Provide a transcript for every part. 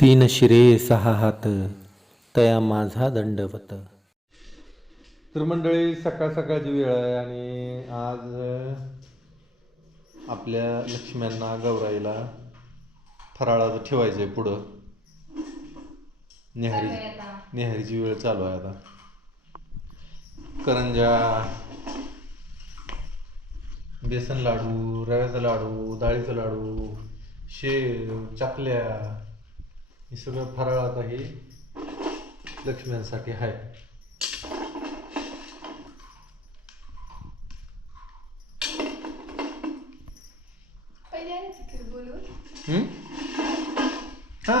तीन शिरे सहा हात तया माझा दंडवत. तर मंडळी सकाळ सकाळची वेळ आहे आणि आज आपल्या लक्ष्म्यांना गौराईला फराळाचं ठेवायचं आहे पुढं. नेहारी नेहारीची वेळ चालू आहे आता. करंजा बेसन लाडू रव्याचा लाडू डाळीचा लाडू शेव चकल्या हे सगळं फराळ आता हे लक्ष्म्यांसाठी आहे? हा?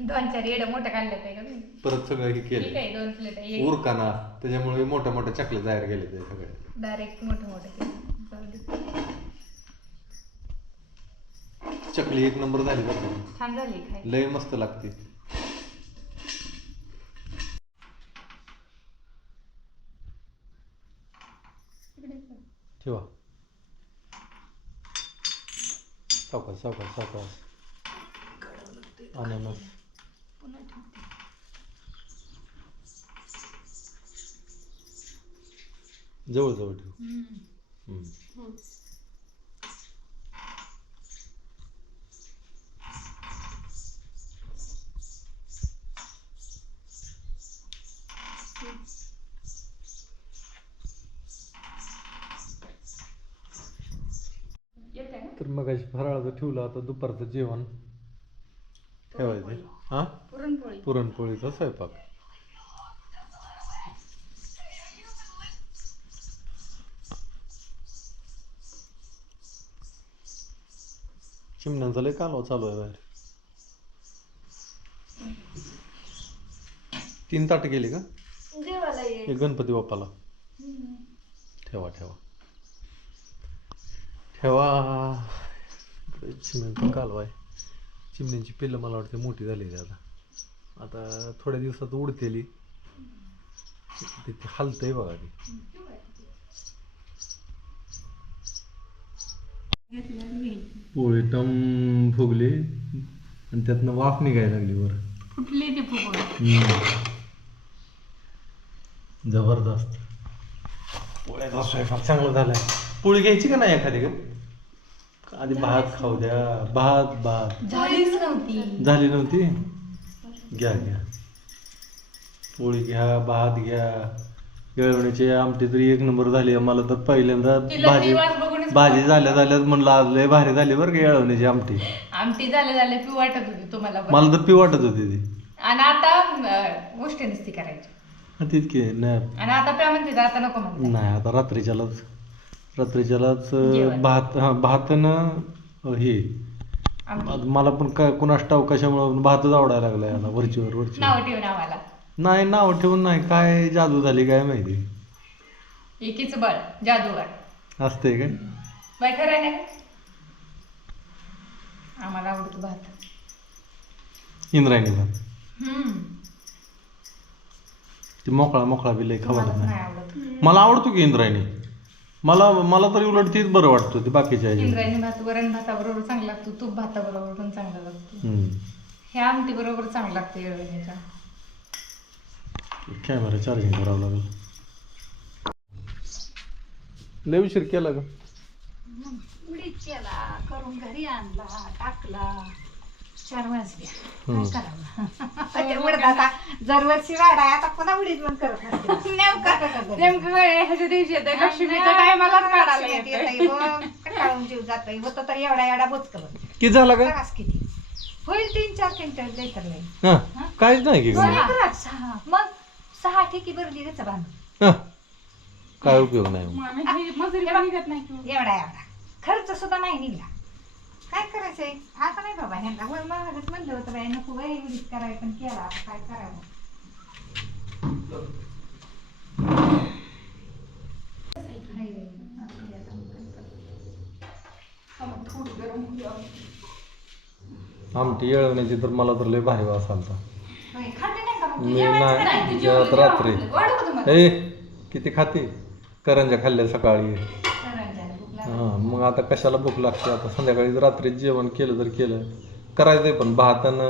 दोन चार येडं मोठं काढलं ते का तुम्ही? परत सगळं हे ठीक केलं आहे दोन प्लेट एक. उरकाना त्याच्यामुळे मोठ्या मोठ्या चकल्या तयार केले ते सगळे. डायरेक्ट मोठं मोठं केलं जाऊ दे. चकली एक नंबर झाली का. छान झाली खाय लय मस्त लागते. ठेवा. सावकाश सावकाश सावकाश. अननस जवळ जवळ ठेव. हम्म. येते ना तर मग फराळाचं ठेवलं आता दुपारचं जेवण. ठेवायचं. हा? पुरणपोळी. पुरणपोळीचा स्वयंपाक. चिमण्यांचा लय कालवा चालू आहे बाहेर. तीन ताट गेली का? देवाला ये हे गणपती बाप्पाला. ठेवा ठेवा. ठेवा. चिमण्यांचा कालवा आहे. चिमण्यांची पिल्लं मला वाटते मोठी झालेली आता. आता थोड्या दिवसात उडतेली. तिथे हलतंय बघा ती. पोळी टम फुगली आणि त्यातनं वाफ निघायला लागली वर. ती जबरदस्त. पोळ्याचा स्वयंपाक चांगला झालाय. पोळी घ्यायची का नाही एखादी का आधी भात खाऊ द्या. भात भात. झालीच नव्हती. झाली नव्हती? घ्या घ्या. पोळी घ्या भात घ्या. येळवणीची आमटी तरी एक नंबर झाली. मला तर पहिल्यांदा तिला भाजी ती वाट बघूनच भाजी झाल्या झाल्यात म्हणलं आज लय भारी झाली बरं का येळवणीची आमटी. आमटी झाले झाले पिऊ वाटत होती तुम्हाला पण. मला तर पी वाटत होती ती. आणि आता अं, गोष्टी नसती करायची. हा, तीच की नाही. आणि आता प्या म्हणते आता नको म्हणते. नाही आता रात्रीच्यालाच. रात्रीच्यालाच जेवण. भात हा भातनं हे. आमटी मला पण काय कुणास ठाव कशामुळे भातच आवडायला लागलाय आता वरचीवर वरची नाव ठेवून आम्हाला. नाही नाव ठेवून नाही काय जादू झाली काय माहिती. एकीच बळ जादूगर. असते काय? बाय खरं आम्हाला आवडतो भात. इंद्रायणी भात हम्म. ती मोकळा मोकळा बी लय खावत मलाच नाही. नाही आवडत. मला आवडतो की इंद्रायणी. मला मला तरी उलट तीच बरं वाटतं ते बाकीच्या ह्याच्यात. इंद्रायणी भात वरण भाताबरोबर चांगला लागतो तूप भाताबरोबर पण चांगला लागतो. हम्म. हे आमटी बरोबर चांगला लागतो येळवणीचा कॅमेरा चार्जिंग करावं लागेल. लय उशीर केला का उडीद केला करून घरी आणला टाकला. चार वाजल्या. काय करावं ते उडद आता दरवर्षी वाढ आहे आता पुन्हा उडीद करत राहते. नेमकं नेमकं वेळ ह्याच्या दिवशी येते लक्ष्मीच्या टायमालाच काढायला येते येतंय. बघ, कंटाळून जीव जातोय होतं तर एवढा एवढा बोचक किती झाला का? त्रास किती? होईल तीन चार क्विंटल लेकर लई हा काहीच नाही की सहा. मग सहा ठेकी भरली गच बांधून. हा. काय उपयोग नाही एवढा एवढा. खर्च सुद्धा नाही निघला. काय करायचंय? आता नाही बाबा? ह्यांना वर महागच म्हणलं होतं बाई नको बाई उडीद कराय पण केला. आता काय करावं? आमटी येळवण्याची तर मला तर लय भारी वास आलता. मी नाही रात्री. ए किती खाते? करंजा खाल्ल्या सकाळी. हा मग आता कशाला भूक लागते? आता संध्याकाळी जर रात्रीच जेवण केलं तर केलं. करायचंय पण भात आणि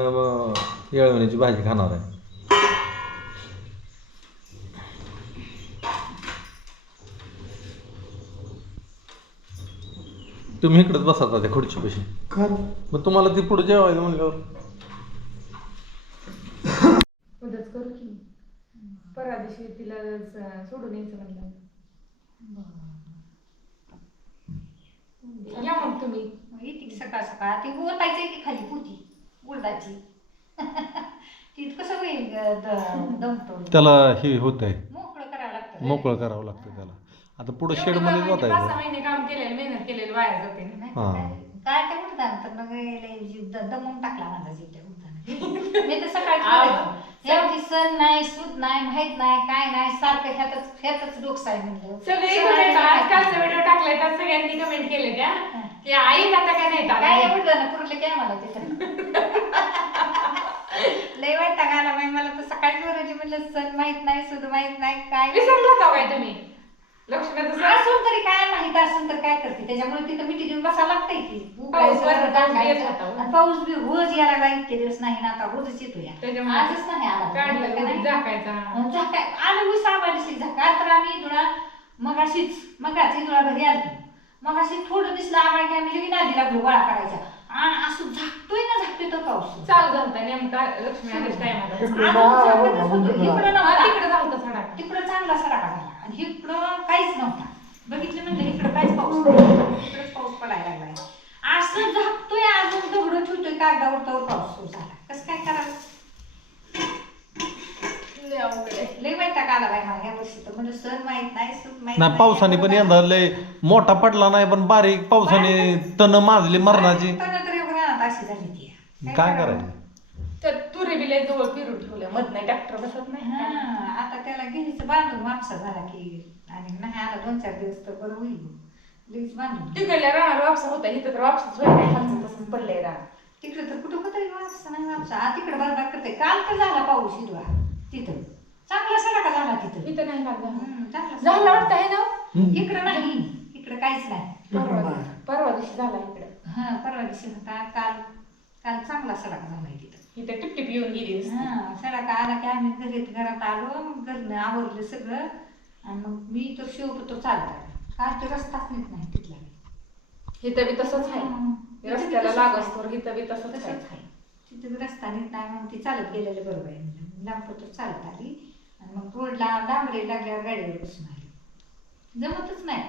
येळवण्याची भाजी खाणार आहे. तुम्ही इकडेच बसा त्या खुर्चीपाशी मग तुम्हाला ती पुढे जेवायचं म्हणल्यावर. उद्याच करू की. परवा दिवशी तिला स- सोडून यायचं म्हणलं या मग तुम्ही येते सकाळ ती ओतायची की खाली पुती उडदाची. ती कसं होईल ग, द- दमतो. त्याला हे होत आहे मोकळं करावं लागतं. मोकळं करावं लागतं त्याला. आता पुढे शेडमध्ये म्हणजे पाच सहा महिने काम केलेलं मेहनत केलेलं वाया जाते. ना. नाही हा. काय- काय ते उडदान तर मग लय जीव द- दमून टाकला माझा जीव त्या उडदानं. मी तर सकाळी एवढी सण नाही सूद नाही माहीत नाही काय नाही सारखं ह्यातच ह्यातच डोकस आहे म्हणलं. सगळे सगळ्यांनी कमेंट माहिती. आजकालचा व्हिडिओ टाकलाय त्यात सगळ्यांनी कमेंट केले त्या की आई आता काय नाही? काय टाकलं. उडदानं पुरलं काय मला तिथं? लय वाईट आला बाई मला तर सकाळी बरोबर म्हणलं सण माहीत नाही सूद माहीत नाही काय? विसरला होता काय तुम्ही? लक्ष्मीचं सण? असून तरी काय माहीत असून तर काय करते? त्याच्यामुळे तिथं मिठी देऊन बसावं लागतंय की. पाऊस येत. होता, हो. आणि पाऊस बी रोज यायला लागला इतके दिवस नाही ना आता रोजच येतो या. त्याच्यामुळे आजच नाही आला. काढलं का नाही? झाकायचा. झाका आलं आवायला झाका. तर आम्ही धुळा मग अशीच मग धुळा घरी आलतो मग अशी थोडं दिसलं आम्हाला की आम्ही लगेच आधी लागलो गोळा करायचा. आणि असं झाकतोय ना झाकतोय तो पाऊस. चालू झालता नेमका लक्ष्मी आल्याच टायमाला इकडं नव्हता तिकडे झालता सडा. तिकडं चांगला सराका झाला? आणि इकडं काहीच नव्हता. बघितलं म्हणलं इकडं काहीच पाऊस नाही. इकडंच पाऊस पडायला लागलाय. असं झाकतोय अजून दगड ठेवतोय कागदावर तवर पाऊस सुरू झाला. कसं काय करावं? लय वैताग आला बाई मला ह्या वर्षी तर. म्हणजे सण माहीत नाही माहीत नाही पावसाने पण यंदा लय मोठा पडला नाही पण बारीक पावसाने तण माजली मरणाची. तणं तर एवढं रानात अशी झाली ती. काय करायचं? तर तुरे बिले जवळ ट्रॅक्टर बसत नाही. हा, आता त्याला बांधून झाला की आणि नाही आला दोन चार दिवस तर बरं होईल. लगेच बांधून तिकडल्या राहणार वापसा होता. इथं तर वापसाच व्हायला नाही खालचं तसंच पडलंय रान. तिकडे तर कुठं कुठं वापसा नाही वापसा. तिकडे बरबाद करते काल तर झाला पाऊस हिरवा तिथं. चांगला सडाका झाला तिथं. इथं नाही लागला. हम्म, चांगला झालं. वाटतं आहे ना? इकडं नाही. इकडं काहीच नाही. परवा परवा दिवशी झाला इकडे. हा परवा दिवशी होता काल काल चांगला सडाका झाला तिथं. इथं टिप टिप येऊन गेली नुसती. हा सडाका आला की आम्ही घरीत घरात आलो घरनं आवरलं सगळं. आणि मग मी तर शिवपत्र चालता काय ते रस्ताच नेत नाही तिथला. इथं बी तसंच आहे. रस्त्याला लागस तर इथं बी तसंच तसंच आहे. आहे तिथं रस्ता नेत नाही मग ती चालत गेलेलं बरोबर आहे लांबपत्र चालत आली आणि मग रोडला डांबरे लागल्यावर गाडीवर बसून आली. जमतच नाही.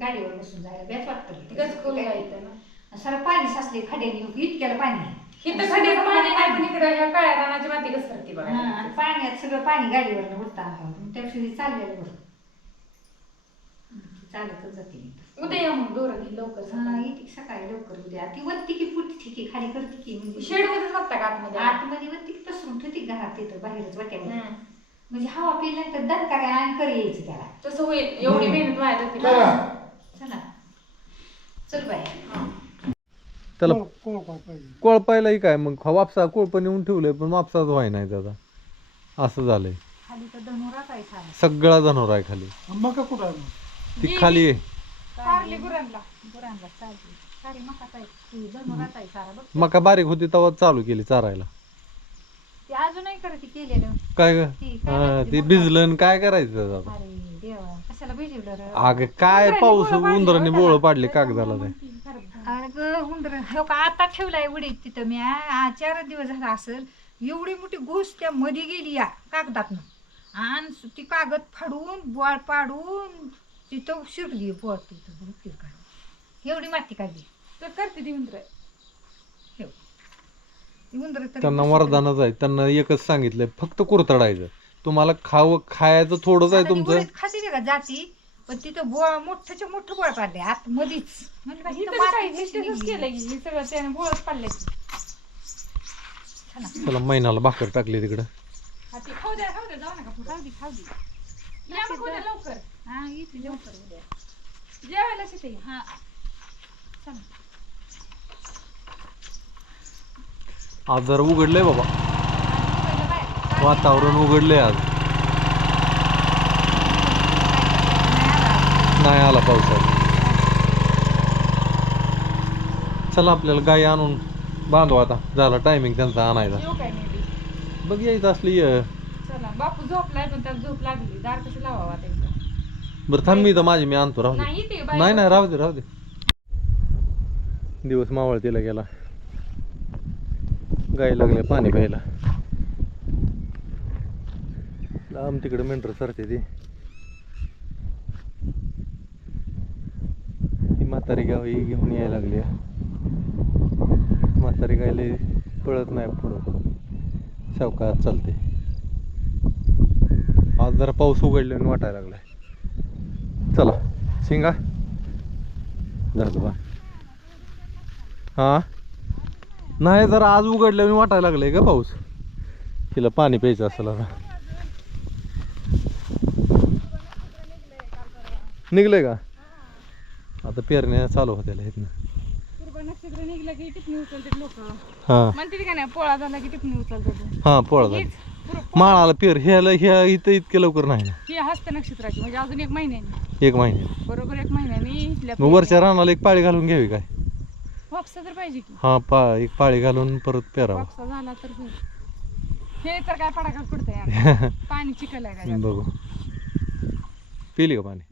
गाडीवर बसून जायला बेच आहे वाटतं. सर पाणी साचले खड्याने इतक्याला पाणी आहे. पाण्यात सगळं पाणी गाडीवर अंगावर त्या दिवशी चाललेलं बरं चालतच जाते. उद्या या मग दोरं घे लवकर हा, सकाळी. येते सकाळी लवकर उद्या. ती वत्ती की पुटती की खाली करते की म्हणजे शेड मध्येच बघता का आतमध्ये? आतमध्ये पसरून ठेवते घरात तिथं बाहेरच वाट्यावर हम्म. म्हणजे हवा पिली नाही तर दणका काय आणि कर यायचं त्याला. तसं होईल. एवढी मेहनत वाया जाते चला. चल. बाय त्याला कोळपायलाही काय? मग वापसा कोळप नेऊन ठेवलंय पण वापसाच व्हाय नाही त्याचा असं झालंय. खाली तर धनुराच आहे खाली? सगळा जनावर आहे खाली. मका कुठं आहे मग? ती खाली आहे. पारली गुरांना गुरांना चालते सारी मकाच आहे ती धनुराच आहे सारा बघ. मका बारीक होती तेव्हा चालू केली चारायला. ती अजूनही करत ती केलेलं. काय ग? ती काय हा, म्हणते ते बघ. भिजलं आणि काय करायचं आता? अरे देवा कशाला भिजवलं रे? अग काय पाऊस उंदराने बोळ पाडले कागदाला ते अगं हुंडर हो का आता ठेवलाय उडीत तिथं मी आ- चार दिवस झाला असेल एवढी मोठी गोष्ट त्या मध्ये गेली या कागदातनं. आणि ती कागद फाडून बोळ पाडून तिथं शिरली बोळ तिथं एवढी माती काढली. तर करते ती उंदरं. त्यांना वरदानच आहे. त्यांना एकच सांगितलंय फक्त कुरतडायचं. तुम्हाला खावं खायचं थोडंच आहे तुमचं. खाते का जाती? पण तिथं बोळ मोठ्याच्या मोठं बोळ पाडले आत मधीच. इथं माती? केलं की हे सगळं त्याने बोळच पाडले चला. त्याला महिन्याला भाकर टाकली तिकडं. ती खाऊ द्या खाऊ द्या जाऊ नका पुढं. खाऊ दे खाऊ दे. या मग उद्या लवकर. हा येते लवकर उद्या. जेवायला हा. चला. आज जरा उघडलंय बाबा. वातावरण उघडलंय आज. नाही आला पावसात चला आपल्याला गाय आणून बांधू आता. झाला टायमिंग त्यांचा आणायचा. बघ यायचं असली बापू झोपलाय पण त्याला झोप लागली. दार लावावा? बरं थांब मी तर माझी मी आणतो. राहू नाही नाही राहू दे राहू दे. दिवस मावळतीला गेला. गाय लागले पाणी प्यायला. लांब तिकडे मेंढर सरते ती. ही म्हातारी गाव ही घेऊन यायला लागली म्हातारी गायले पळत नाही पुढं. सावकाश चालते. आज जरा पाऊस उघडल्याने वाटायला लागलाय. चला शिंगा. झालं बा हां? नाही जरा आज उघडल्याने वाटायला लागलंय का पाऊस. तिला पाणी प्यायचं असेल आता. निघलंय का? आता पेरण्या चालू होत्या इथनं. पूर्व नक्षत्र निघलं की टिपणी उचलते लोक. हा. म्हणते का नाही पोळा झाला की टिपणी उचलतात. हा पोळा झाला. माळाला पेर ह्याला ह्या इथं इतके लवकर नाही ना. ही हस्त नक्षत्राची म्हणजे अजून एक महिन्यानी. एक बरोबर एक महिन्यानी मग वरच्या रानाला एक पाळी घालून घ्यावी काय? वापसा तर पाहिजे की. हा पा एक पाळी घालून परत पेरावं. वापसा झाला तर. हे तर काय पडाका पडतंय पाणी चिखल आहे बघू. पिली का पाणी?